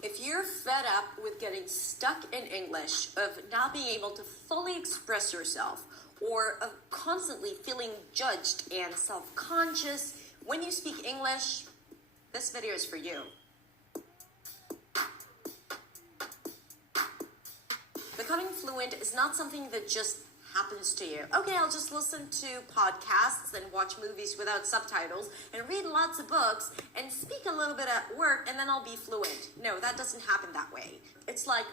If you're fed up with getting stuck in English, of not being able to fully express yourself, or of constantly feeling judged and self-conscious when you speak English, this video is for you. Becoming fluent is not something that just happens to you. Okay, I'll just listen to podcasts and watch movies without subtitles and read lots of books and speak a little bit at work and then I'll be fluent. No, that doesn't happen that way. It's like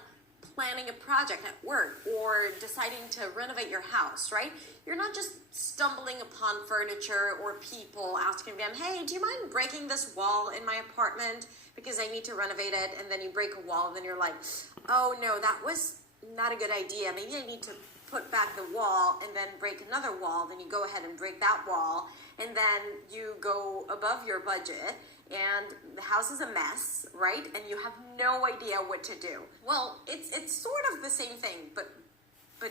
planning a project at work or deciding to renovate your house, right? You're not just stumbling upon furniture or people asking them, hey, do you mind breaking this wall in my apartment because I need to renovate it? And then you break a wall and then you're like, oh no, that was not a good idea. Maybe I need to put back the wall and then break another wall. Then you go ahead and break that wall and then you go above your budget and the house is a mess, right? And you have no idea what to do. Well, it's sort of the same thing, but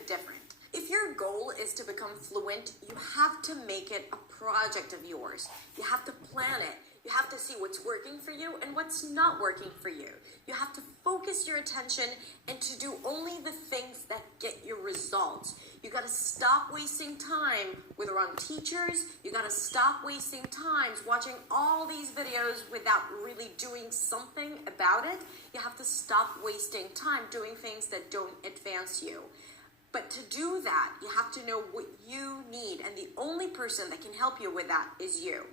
different. If your goal is to become fluent, you have to make it a project of yours. You have to plan it. You have to see what's working for you and what's not working for you. You have to focus your attention and to do only the things that get you results. You gotta stop wasting time with wrong teachers. You gotta stop wasting time watching all these videos without really doing something about it. You have to stop wasting time doing things that don't advance you. But to do that, you have to know what you need, and the only person that can help you with that is you.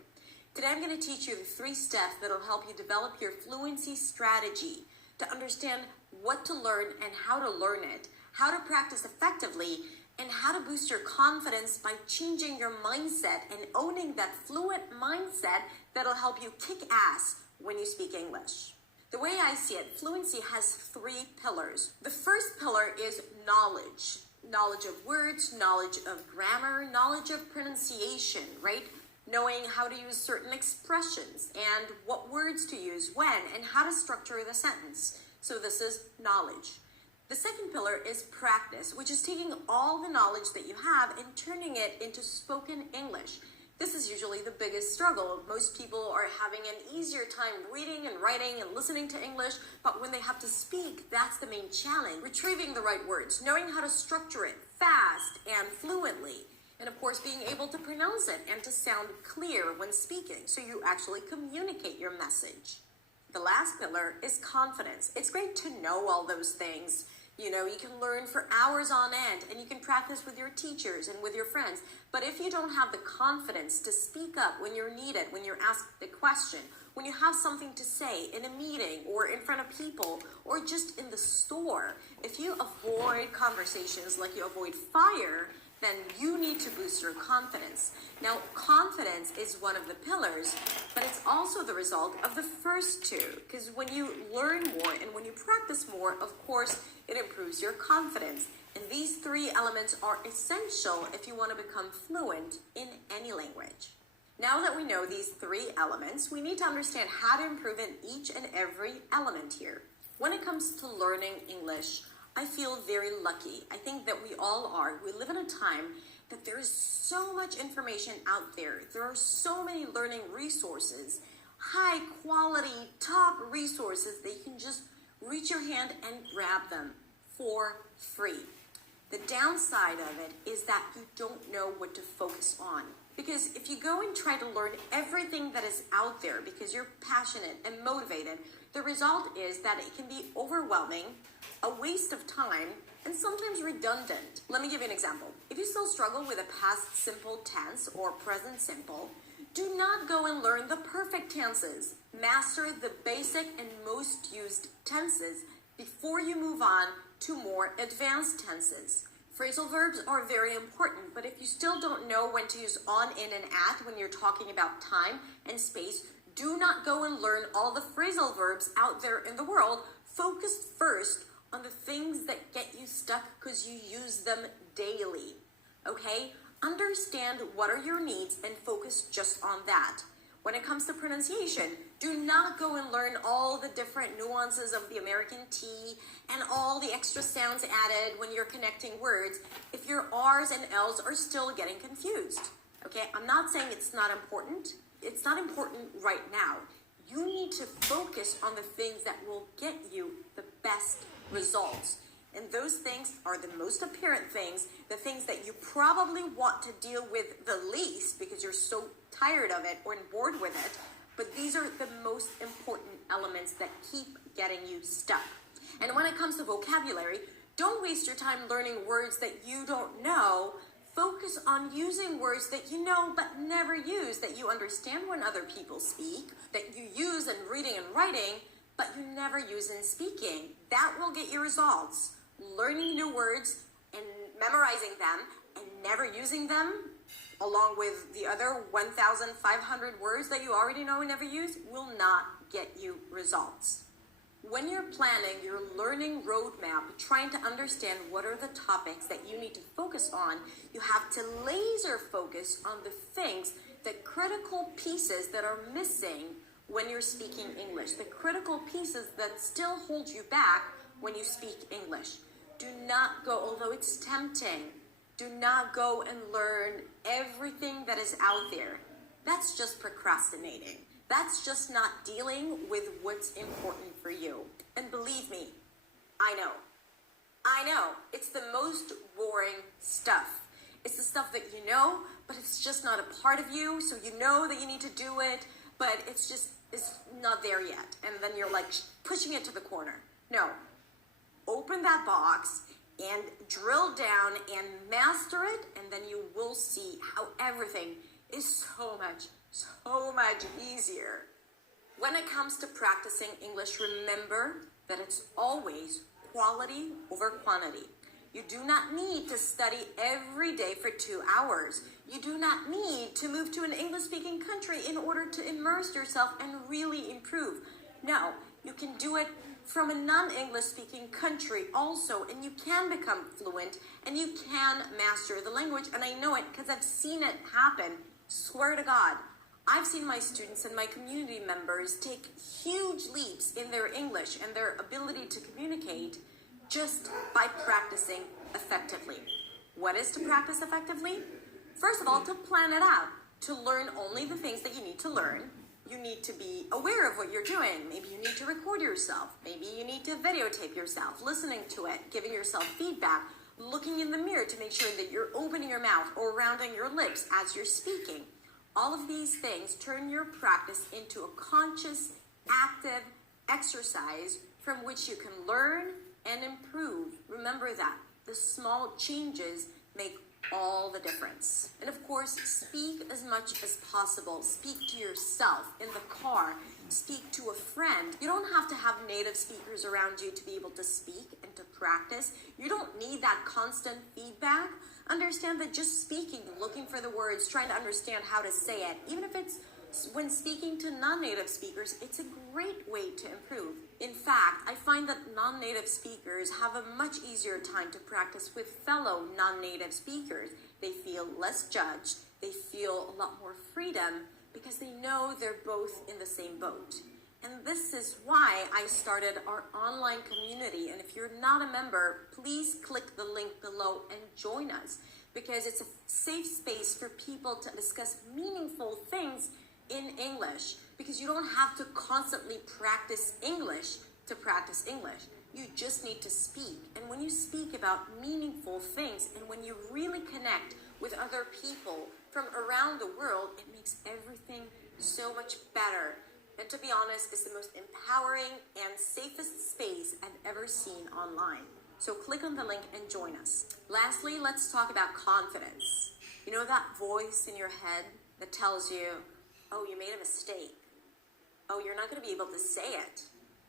Today I'm going to teach you the 3 steps that will help you develop your fluency strategy to understand what to learn and how to learn it, how to practice effectively, and how to boost your confidence by changing your mindset and owning that fluent mindset that'll help you kick ass when you speak English. The way I see it, fluency has 3 pillars. The first pillar is knowledge. Knowledge of words, knowledge of grammar, knowledge of pronunciation, right? Knowing how to use certain expressions and what words to use when and how to structure the sentence. So this is knowledge. The second pillar is practice, which is taking all the knowledge that you have and turning it into spoken English. This is usually the biggest struggle. Most people are having an easier time reading and writing and listening to English, but when they have to speak, that's the main challenge. Retrieving the right words, knowing how to structure it fast and fluently. And of course, being able to pronounce it and to sound clear when speaking, so you actually communicate your message. The last pillar is confidence. It's great to know all those things. You know, you can learn for hours on end and you can practice with your teachers and with your friends. But if you don't have the confidence to speak up when you're needed, when you're asked a question, when you have something to say in a meeting or in front of people or just in the store, if you avoid conversations like you avoid fire, then you need to boost your confidence. Now, confidence is one of the pillars, but it's also the result of the first 2, because when you learn more and when you practice more, of course, it improves your confidence. And these 3 elements are essential if you want to become fluent in any language. Now that we know these 3 elements, we need to understand how to improve in each and every element here. When it comes to learning English, I feel very lucky. I think that we all are. We live in a time that there is so much information out there. There are so many learning resources, high quality, top resources that you can just reach your hand and grab them for free. The downside of it is that you don't know what to focus on. Because if you go and try to learn everything that is out there because you're passionate and motivated, the result is that it can be overwhelming, a waste of time, and sometimes redundant. Let me give you an example. If you still struggle with a past simple tense or present simple, do not go and learn the perfect tenses. Master the basic and most used tenses before you move on to more advanced tenses. Phrasal verbs are very important, but if you still don't know when to use on, in, and at when you're talking about time and space, do not go and learn all the phrasal verbs out there in the world. Focus first on the things that get you stuck because you use them daily, okay? Understand what are your needs and focus just on that. When it comes to pronunciation, do not go and learn all the different nuances of the American T and all the extra sounds added when you're connecting words if your R's and L's are still getting confused. Okay, I'm not saying it's not important. It's not important right now. You need to focus on the things that will get you the best results. And those things are the most apparent things, the things that you probably want to deal with the least because you're so tired of it or bored with it. But these are the most important elements that keep getting you stuck. And when it comes to vocabulary, don't waste your time learning words that you don't know. Focus on using words that you know but never use, that you understand when other people speak, that you use in reading and writing, but you never use in speaking. That will get you results. Learning new words and memorizing them and never using them, along with the other 1,500 words that you already know and never use, will not get you results. When you're planning your learning roadmap, trying to understand what are the topics that you need to focus on, you have to laser focus on the things, the critical pieces that are missing when you're speaking English, the critical pieces that still hold you back when you speak English. Do not go, although it's tempting, do not go and learn everything that is out there. That's just procrastinating. That's just not dealing with what's important for you. And believe me, I know, it's the most boring stuff. It's the stuff that you know, but it's just not a part of you, so you know that you need to do it, but it's not there yet. And then you're like pushing it to the corner. No. Open that box and drill down and master it, and then you will see how everything is so much easier. When it comes to practicing English, remember that it's always quality over quantity. You do not need to study every day for 2 hours. You do not need to move to an English-speaking country in order to immerse yourself and really improve. No, you can do it from a non-English speaking country also, and you can become fluent and you can master the language. And I know it because I've seen it happen. Swear to God, I've seen my students and my community members take huge leaps in their English and their ability to communicate just by practicing effectively. What is to practice effectively? First of all, to plan it out, to learn only the things that you need to learn. You need to be aware of what you're doing. Maybe you need to record yourself. Maybe you need to videotape yourself, listening to it, giving yourself feedback, looking in the mirror to make sure that you're opening your mouth or rounding your lips as you're speaking. All of these things turn your practice into a conscious, active exercise from which you can learn and improve. Remember that. The small changes make all the difference. And of course, speak as much as possible. Speak to yourself in the car. Speak to a friend. You don't have to have native speakers around you to be able to speak and to practice. You don't need that constant feedback. Understand that just speaking, looking for the words, trying to understand how to say it, even if it's when speaking to non-native speakers, it's a great way to improve. In fact, I find that non-native speakers have a much easier time to practice with fellow non-native speakers. They feel less judged, they feel a lot more freedom because they know they're both in the same boat. And this is why I started our online community. And if you're not a member, please click the link below and join us, because it's a safe space for people to discuss meaningful things in English, because you don't have to constantly practice English to practice English. You just need to speak. And when you speak about meaningful things and when you really connect with other people from around the world, it makes everything so much better. And to be honest, it's the most empowering and safest space I've ever seen online. So click on the link and join us. Lastly, let's talk about confidence. You know that voice in your head that tells you, oh, you made a mistake. Oh, you're not going to be able to say it.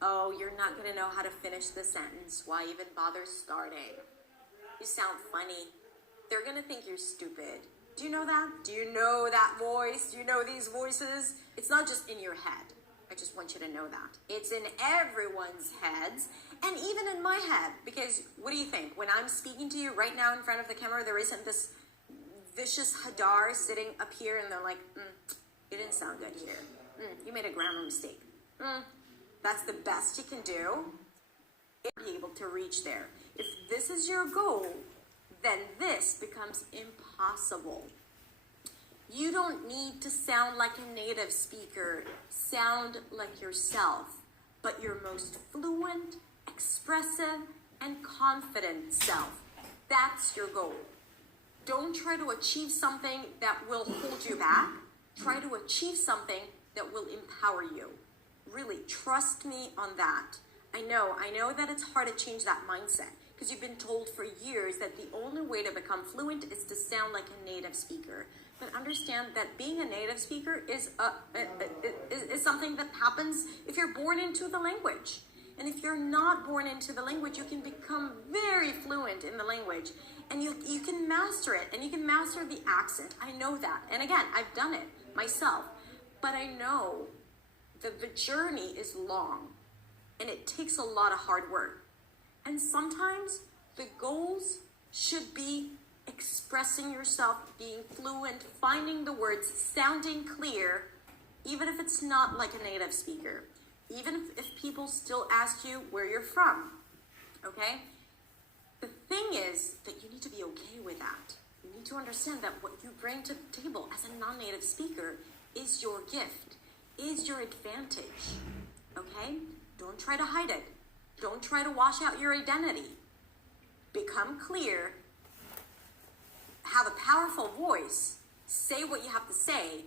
Oh, you're not going to know how to finish the sentence. Why even bother starting? You sound funny. They're going to think you're stupid. Do you know that? Do you know that voice? Do you know these voices? It's not just in your head. I just want you to know that. It's in everyone's heads, and even in my head. Because what do you think? When I'm speaking to you right now in front of the camera, there isn't this vicious Hadar sitting up here and they're like, you didn't sound good here. You made a grammar mistake. That's the best you can do. You'll be able to reach there. If this is your goal, then this becomes impossible. You don't need to sound like a native speaker. Sound like yourself, but your most fluent, expressive, and confident self. That's your goal. Don't try to achieve something that will hold you back. Try to achieve something that will empower you. Really, trust me on that. I know that it's hard to change that mindset because you've been told for years that the only way to become fluent is to sound like a native speaker. But understand that being a native speaker is something that happens if you're born into the language. And if you're not born into the language, you can become very fluent in the language. And you can master it, and you can master the accent. I know that. And again, I've done it myself. But I know that the journey is long, and it takes a lot of hard work. And sometimes the goals should be expressing yourself, being fluent, finding the words, sounding clear, even if it's not like a native speaker. Even if people still ask you where you're from, okay? The thing is that you need to be okay with that. You need to understand that what you bring to the table as a non-native speaker is your gift, is your advantage, okay? Don't try to hide it. Don't try to wash out your identity. Become clear, have a powerful voice, say what you have to say.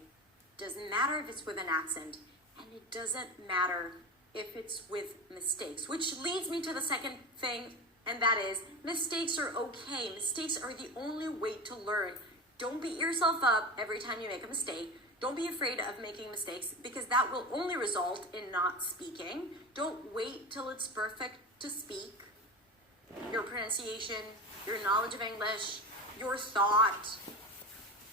Doesn't matter if it's with an accent, and it doesn't matter if it's with mistakes, which leads me to the second thing, and that is mistakes are okay. Mistakes are the only way to learn. Don't beat yourself up every time you make a mistake. Don't be afraid of making mistakes because that will only result in not speaking. Don't wait till it's perfect to speak. Your pronunciation, your knowledge of English, your thought,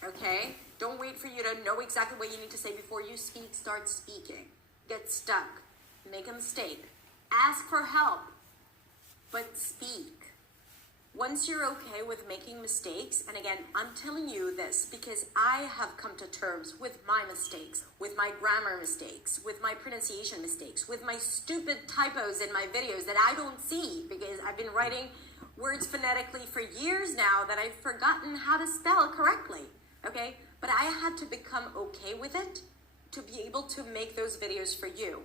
okay? Don't wait for you to know exactly what you need to say before you speak. Start speaking. Get stuck. Make a mistake. Ask for help, but speak. Once you're okay with making mistakes, and again, I'm telling you this because I have come to terms with my mistakes, with my grammar mistakes, with my pronunciation mistakes, with my stupid typos in my videos that I don't see because I've been writing words phonetically for years now that I've forgotten how to spell correctly, okay? But I had to become okay with it to be able to make those videos for you.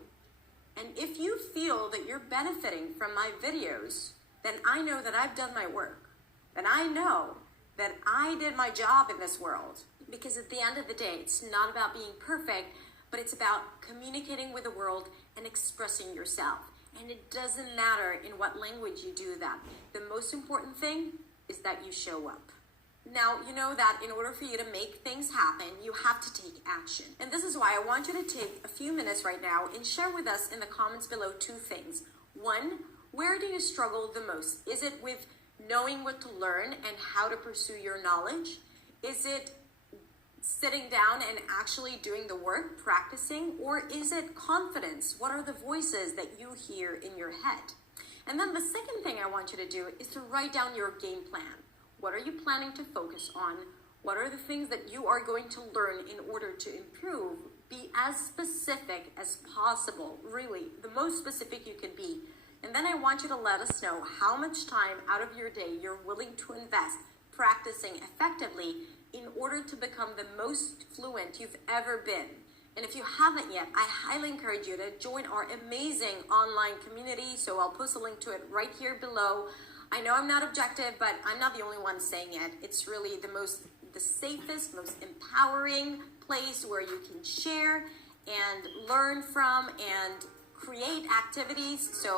And if you feel that you're benefiting from my videos, then I know that I've done my work. Then I know that I did my job in this world. Because at the end of the day, it's not about being perfect, but it's about communicating with the world and expressing yourself. And it doesn't matter in what language you do that. The most important thing is that you show up. Now, you know that in order for you to make things happen, you have to take action. And this is why I want you to take a few minutes right now and share with us in the comments below two things. One, where do you struggle the most? Is it with knowing what to learn and how to pursue your knowledge? Is it sitting down and actually doing the work, practicing? Or is it confidence? What are the voices that you hear in your head? And then the second thing I want you to do is to write down your game plan. What are you planning to focus on? What are the things that you are going to learn in order to improve? Be as specific as possible, really, the most specific you can be. And then I want you to let us know how much time out of your day you're willing to invest practicing effectively in order to become the most fluent you've ever been. And if you haven't yet, I highly encourage you to join our amazing online community. So I'll post a link to it right here below. I know I'm not objective, but I'm not the only one saying it. It's really the safest, most empowering place where you can share and learn from and create activities. So